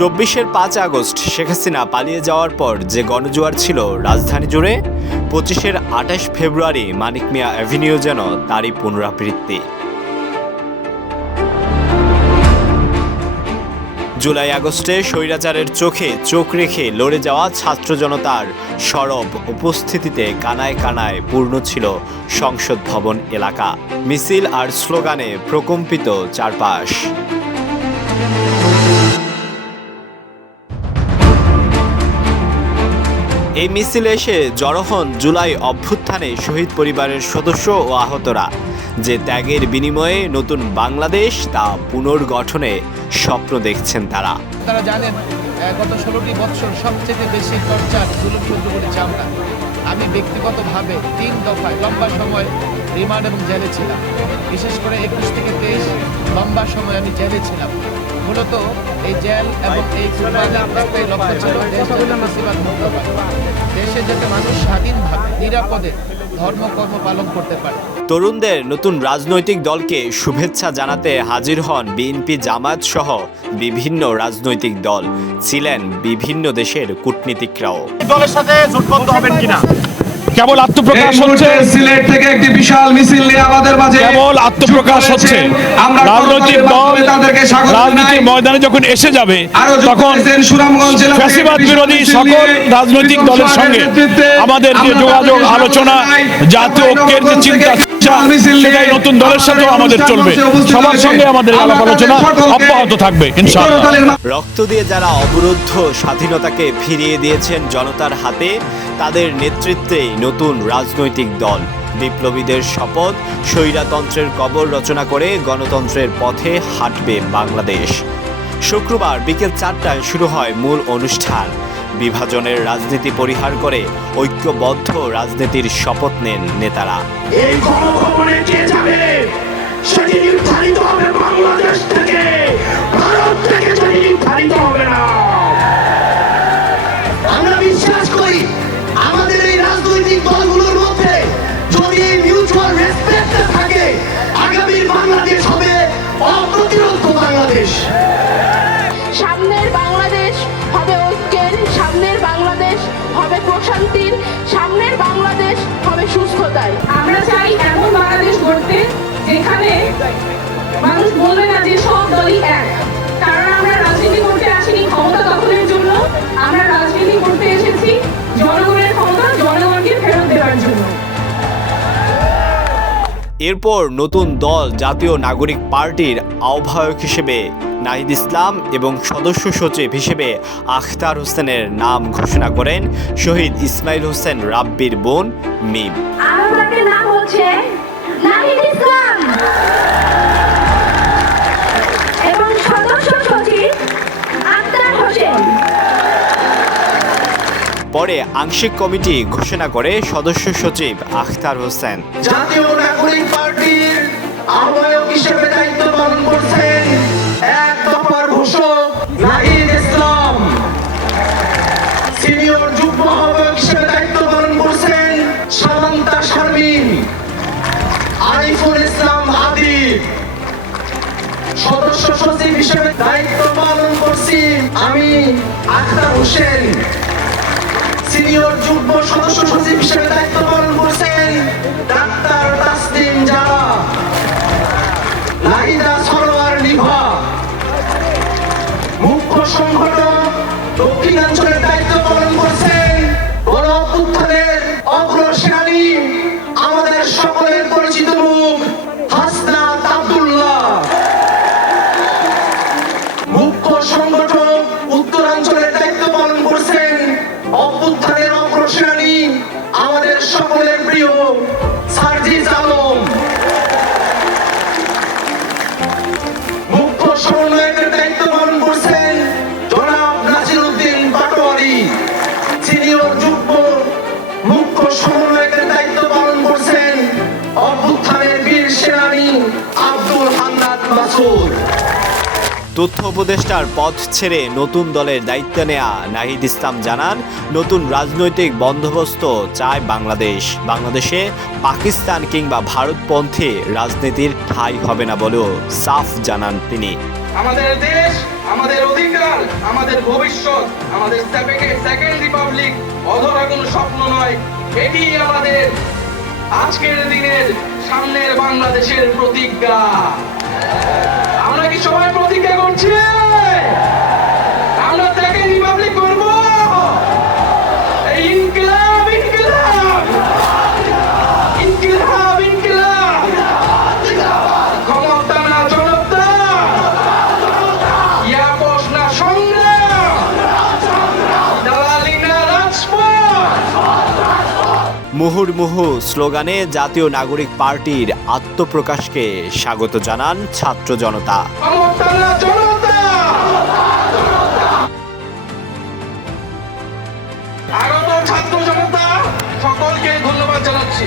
২৪-এর ৫ August Sheikh Hasina পালিয়ে যাওয়ার পর যে গণজোয়ার ছিল রাজধানী জুড়ে, ২৫-এর ২৮ ফেব্রুয়ারি মানিক মিয়া অ্যাভিনিউ যেন তারই পুনরাবৃত্তি। জুলাই আগস্টে স্বৈরাচারের চোখে চোখ রেখে লড়ে যাওয়া ছাত্র জনতার সরব উপস্থিতিতে কানায় কানায় পূর্ণ ছিল সংসদ ভবন এলাকা। মিছিল আর স্লোগানে প্রকম্পিত চারপাশ। এই মিছিলে এসে জড়ো হন জুলাই অভ্যুত্থানে শহীদ পরিবারের সদস্য ও আহতরা। যে ত্যাগের বিনিময়ে নতুন বাংলাদেশ তা পুনর্গঠনে স্বপ্ন দেখছেন তারা। তারা জানেন গত 16টি বছর সবচেয়ে বেশি টর্চার জুলুম সহ্য করেছি আমরা। আমি ব্যক্তিগতভাবে 3 দফায় লম্বা সময় রিমান্ড এবং জেলে ছিলাম। বিশেষ করে 21 থেকে 23 লম্বা সময় আমি জেলে ছিলাম। মূলত এই জেল এবং এই কুরবানির লক্ষ্য ছিল দেশে যাতে মানুষ স্বাধীনভাবে নিরাপদে ধর্মকর্ম পালন করতে পারে। তরুণদের নতুন রাজনৈতিক দলকে শুভেচ্ছা জানাতে হাজির হন বিএনপি, জামায়াত সহ বিভিন্ন রাজনৈতিক দল। ছিলেন বিভিন্ন দেশের কূটনীতিকরাও। দলের সাথে জোটবদ্ধ হবেন কিনা কেবল আত্মপ্রকাশ হচ্ছে। সিলেট থেকে একটি বিশাল মিছিল নিয়ে আমাদের মাঝে কেবল আত্মপ্রকাশ হচ্ছে। রাজনৈতিক দল রাজনীতির ময়দানে যখন এসে যাবে তখন ফ্যাসিবাদ বিরোধী সকল রাজনৈতিক দলের সঙ্গে আমাদের যে যোগাযোগ, আলোচনা, জাতীয় ঐক্যের যে চিন্তা, সেটাই নতুন দলের সাথেও আমাদের চলবে। সবার সঙ্গে আমাদের আলাপ আলোচনা অব্যাহত থাকবে ইনশাআল্লাহ। রক্ত দিয়ে যারা অবরুদ্ধ স্বাধীনতাকে ফিরিয়ে দিয়েছেন জনতার হাতে, তাদের নেতৃত্বেই নতুন রাজনৈতিক দল। বিপ্লবীদের শপথ, স্বৈরতন্ত্রের কবর রচনা করে গণতন্ত্রের পথে হাঁটবে বাংলাদেশ। শুক্রবার বিকেল 4টায় শুরু হয় মূল অনুষ্ঠান। বিভাজনের রাজনীতি পরিহার করে ঐক্যবদ্ধ রাজনীতির শপথ নেন নেতারা। এই গণভবনে কে যাবে সেটি নির্ধারিত হবে বাংলাদেশ থেকে, ভারত থেকে সেটি নির্ধারিত হবে না। আমরা বিশ্বাস করি আমাদের এই রাজনৈতিক দলগুলোর মধ্যে যদি এই মিউচুয়াল রেসপেক্ট থাকে, আগামীর বাংলাদেশ হবে অপ্রতিরোধ বাংলাদেশ। সামনের বাংলাদেশ হবে ঐক্যের, সামনের বাংলাদেশ হবে প্রশান্তির, সামনের বাংলাদেশ হবে সুস্থতার। আমরা চাই এমন বাংলাদেশ গড়তে যেখানে মানুষ বলবে না যে সব দলই এক। কারণ আমরা রাজনীতি করতে আসিনি ক্ষমতা দখলের জন্য, আমরা রাজনীতি করতে এসেছি জনগণের ক্ষমতা জনগণকে ফেরত দেওয়ার জন্য। এরপর নতুন দল জাতীয় নাগরিক পার্টির আহ্বায়ক হিসেবে নাহিদ ইসলাম এবং সদস্য সচিব হিসেবে আখতার হোসেনের নাম ঘোষণা করেন শহীদ ইসমাইল হোসেন রাব্বির বোন মিম। আমাদের নাম হচ্ছে নাহিদ ইসলাম এবং সদস্য সচিব আখতার হোসেন। পরে আংশিক কমিটি ঘোষণা করে সদস্য সচিব আখতার হোসেন। জাতীয় নাগরিক পার্টির আহ্বায়ক হিসেবে দায়িত্ব পালন করছেন 1 দফার ঘোষক নাহিদ ইসলাম। সিনিয়র যুগ্ম আহ্বায়ক হিসেবে দায়িত্ব পালন করছেন সামান্তা শারমিন। আরিফুল ইসলাম আদিব। সদস্য সচিব হিসেবে দায়িত্ব পালন করছি আমি আখতার হোসেন। সিনিয়র যুগ্ম সদস্য সচিব হিসেবে দায়িত্ব পালন করছেন ডাক্তার তাসলিম জারা, নাহিদা সরোয়ার নিভা। মুখ্য সংগঠক দক্ষিণাঞ্চলের দায়িত্ব পালন করছেন গণ অভ্যুত্থানের অগ্রসেনানী আমাদের সকলের পরিচিত মুখ হাসনাত আব্দুল্লাহ। মুখ্য সংগঠক উত্তরাঞ্চলের দায়িত্ব পালন করছেন অভ্যুত্থানের অগ্রসেনানী আমাদের সকলের প্রিয় সার্জিস আলম। মুখ্য সমন্বয়কের দায়িত্ব পালন করছেন জনাব নাসির উদ্দিন পাটোয়ারি। সিনিয়র যুগ্ম মুখ্য সমন্বয়কের দায়িত্ব পালন করছেন অভ্যুত্থানের বীর সেনানী আব্দুল হান্নান মাসুদ। তথ্য উপদেষ্টার পদ ছেড়ে নতুন দলের দায়িত্ব নেয়া নাহিদ ইসলাম জানান, নতুন রাজনৈতিক বন্দোবস্ত চায় বাংলাদেশ। বাংলাদেশে পাকিস্তান কিংবা ভারতপন্থী রাজনীতির ঠাঁই হবে না বলেও সাফ জানান তিনি। আমাদের দেশ, আমাদের অধিকার, আমাদের ভবিষ্যৎ, আমাদের সেকেন্ড রিপাবলিক অধরা কোনো স্বপ্ন নয়। এটি আমাদের আজকের দিনের সামনের বাংলাদেশের প্রতিজ্ঞা। আমরা কি সবাই প্রতিজ্ঞা করছি আমরা সেকেন্ড রিপাবলিক করব? এই ইনকিলাব ইনকিলাব ইনকিলাব ইনকিলাব, ক্ষমতা না জনতা, ইয়াপস না সংগ্রাম, দালালি না রাজপথ। মুহুর্মুহু স্লোগানে জাতীয় নাগরিক পার্টির আত্মপ্রকাশকে স্বাগত জানান ছাত্র জনতা। ক্ষমতা না জনতা। আগত ছাত্র জনতা সকলকে ধন্যবাদ জানাচ্ছি।